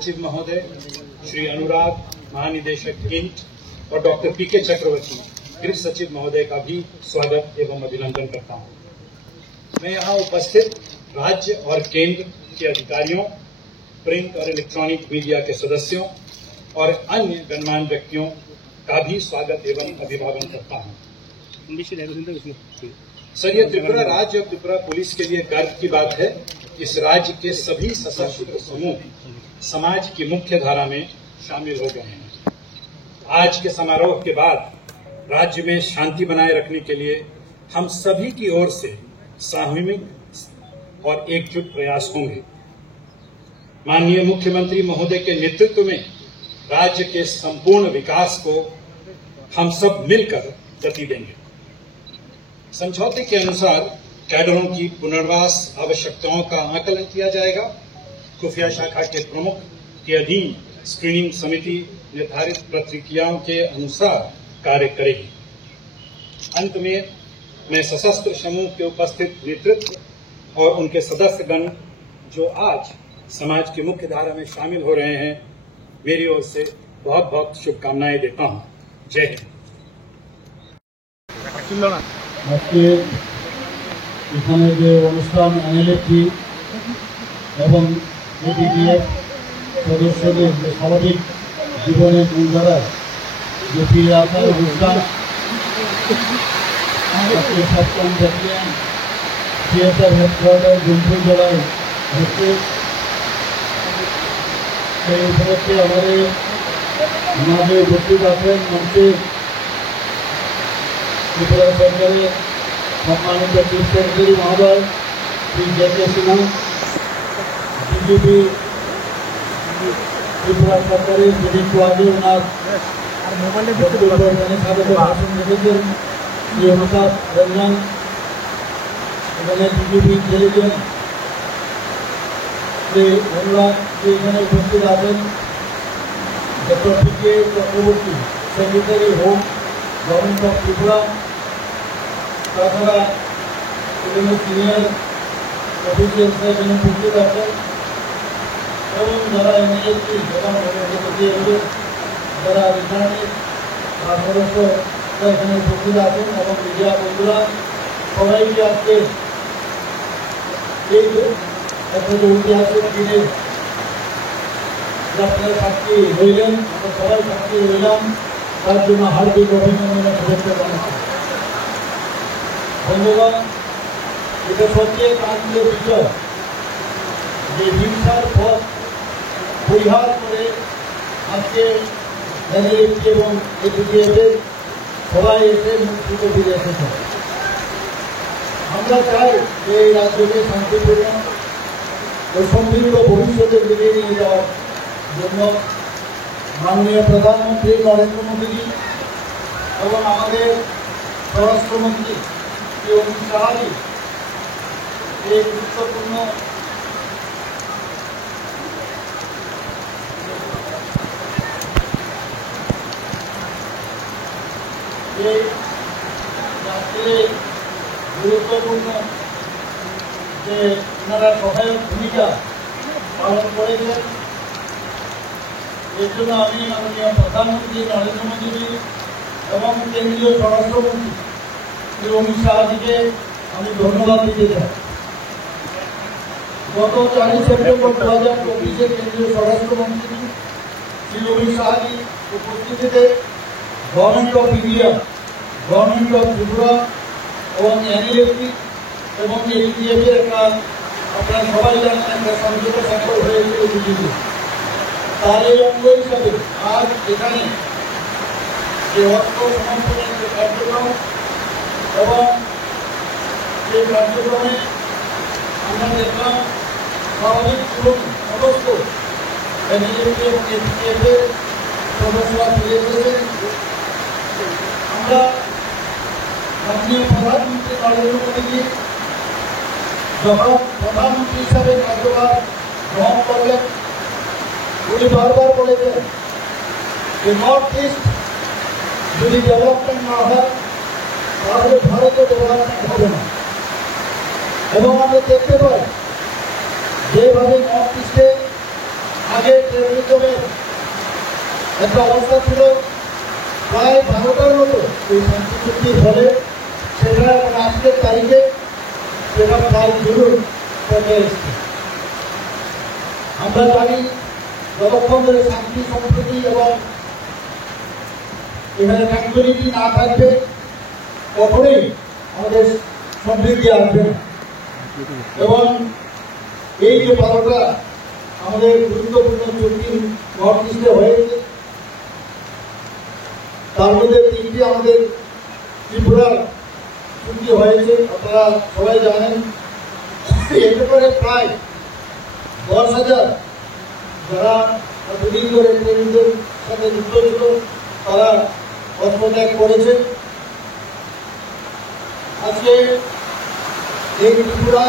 सचिव महोदय, श्री अनुराग महानिदेशक इंट और डॉक्टर पीके चक्रवर्ती गृह सचिव महोदय का भी स्वागत एवं अभिनंदन करता हूं। मैं यहाँ उपस्थित राज्य और केंद्र के अधिकारियों, प्रिंट और इलेक्ट्रॉनिक मीडिया के सदस्यों और अन्य गणमान्य व्यक्तियों का भी स्वागत एवं अभिवादन करता हूं। सर, यह त्रिपुरा राज्य और त्रिपुरा पुलिस के लिए गर्व की बात है। इस राज्य के सभी सशस्त्र समूह समाज की मुख्य धारा में शामिल हो गए हैं। आज के समारोह के बाद राज्य में शांति बनाए रखने के लिए हम सभी की ओर से सामूहिक और एकजुट प्रयास होंगे। माननीय मुख्यमंत्री महोदय के नेतृत्व में राज्य के संपूर्ण विकास को हम सब मिलकर गति देंगे। समझौते के अनुसार कैडरों की पुनर्वास आवश्यकताओं का आकलन किया जाएगा। खुफिया शाखा के प्रमुख के अधीन स्क्रीनिंग समिति निर्धारित प्रक्रियाओं के अनुसार कार्य करेगी। अंत में मैं सशस्त्र समूह के उपस्थित नेतृत्व और उनके सदस्यगण जो आज समाज की मुख्य धारा में शामिल हो रहे हैं, मेरी ओर से बहुत बहुत शुभकामनाएं देता हूं। जय हिंद। আজকে এখানে যে অনুষ্ঠান এনএলএফটি এবং এডিডিএফ সদস্যদের যে স্বাভাবিক জীবনের মূলধারায় যে ফিরে আসার অনুষ্ঠান, আজকে সপ্তম ব্যাটালিয়ন সিএসএফ হেডকোয়ার্টার গুমপুর জেলায় হচ্ছে। সেই উপলক্ষে আমাদের মাঝে উপস্থিত আছেন মঞ্চে त्रिपुरा सरकार सम्मानित चीफ सेक्रेटरी महोदय श्री जे.के. सिन्हा, डीजीपी त्रिपुरा सरकार যিনি আগে ওনার স্বাগত ভাষণ রেখেছেন শ্রী অমিতাভ রঞ্জন, এখানে ডিজিপি ইন্টেলিজেন্স শ্রী অনুরাগ এখানে উপস্থিত আছেন, doctor PK. Chakraborty secretary home government of Tripura, তাছাড়া এখানে সিনিয়র অফিসিয়ালসরা এখানে উপস্থিত আছেন এবং যারা এনএলএফটি যারা রিটার্নিং সদস্যরা এখানে উপস্থিত আছেন এবং মিডিয়া বন্ধুরা সবাইকে আজকে এই একটা যে ঐতিহাসিক দিনে আপনারা সাক্ষী হইলেন, আমরা সবাই সাক্ষী হইলাম, তার জন্য হার্দিক অভিনন্দন শুভেচ্ছা জানাচ্ছি। বন্ধুগণ, এটা সবচেয়ে কাঙ্ক্ষিত বিষয় যে হিংসার পথ পরিহার করে আজকে এনএলএফটি এবং এডিডিএফের সবাই এসে মুক্তিতে ফিরে এসেছে। আমরা চাই যে এই রাজ্যকে শান্তিপূর্ণ ও সমৃদ্ধ ভবিষ্যতের দিকে নিয়ে যাওয়ার জন্য মাননীয় প্রধানমন্ত্রী নরেন্দ্র মোদীজি এবং আমাদের স্বরাষ্ট্রমন্ত্রী শ্রী অমিত শাহজি এই গুরুত্বপূর্ণ যে ওনারা সহায়ক ভূমিকা পালন করেছেন। এর জন্য আমি মাননীয় প্রধানমন্ত্রী নরেন্দ্র মোদীজি এবং কেন্দ্রীয় স্বরাষ্ট্রমন্ত্রী শ্রী অমিত শাহজিকে আমি ধন্যবাদ দিতে চাই। গত 4 সেপ্টেম্বর 2024 কেন্দ্রীয় স্বরাষ্ট্রমন্ত্রী শ্রী অমিত শাহজি উপস্থিতিতে government of India, government of Tripura এবং এনএলএফটি এবং এডিডিএফের একটা আপনারা সবাই জানেন একটা সমঝোতা স্বাক্ষর হয়েছিল দিল্লিতে। তার এই অঙ্গ হিসাবে আজ এখানে যে অর্থ সমর্পণের যে কার্যক্রম এবং সেই কার্যক্রমে আমরা দেখলাম স্বাভাবিক জীবন সমস্ত এনএলএফটি এবং এডিডিএফের সদস্যরা ফিরে এসেছেন। আমরা মাননীয় প্রধানমন্ত্রী নরেন্দ্র মোদীজি যখন প্রধানমন্ত্রী হিসাবে কার্যভার গ্রহণ করলেন, উনি বারবার বলেছেন যে নর্থ ইস্ট যদি ডেভেলপমেন্ট না হয় তাহলে ভারতে ডেভেলপমেন্ট হবে না। এবং আমরা দেখতে পাই যেভাবে নর্থ ইস্টে আগে টেরোরিজমের একটা অবস্থা ছিল, প্রায় 12টার মতো এই শান্তি চুক্তির ফলে সেটা এখন আজকের তারিখে সেটা প্রায় জরুর পর্যায়ে এসছে। আমরা জানি যতক্ষণ ধরে শান্তি সম্প্রীতি এবং এখানে ট্রান্সপারেন্সি না থাকবে কখনোই আমাদের সমৃদ্ধি আসবে না। এবং এই যে 12টা আমাদের গুরুত্বপূর্ণ চুক্তি নর্থ ইস্টে হয়েছে, তার মধ্যে 3টি আমাদের ত্রিপুরার চুক্তি হয়েছে, আপনারা সবাই জানেন। এতে করে প্রায় 10,000 যারা দুদিন ধরে ট্রেনিংদের সাথে যুক্ত ছিল তারা আত্মত্যাগ করেছে। আজকে এই ত্রিপুরা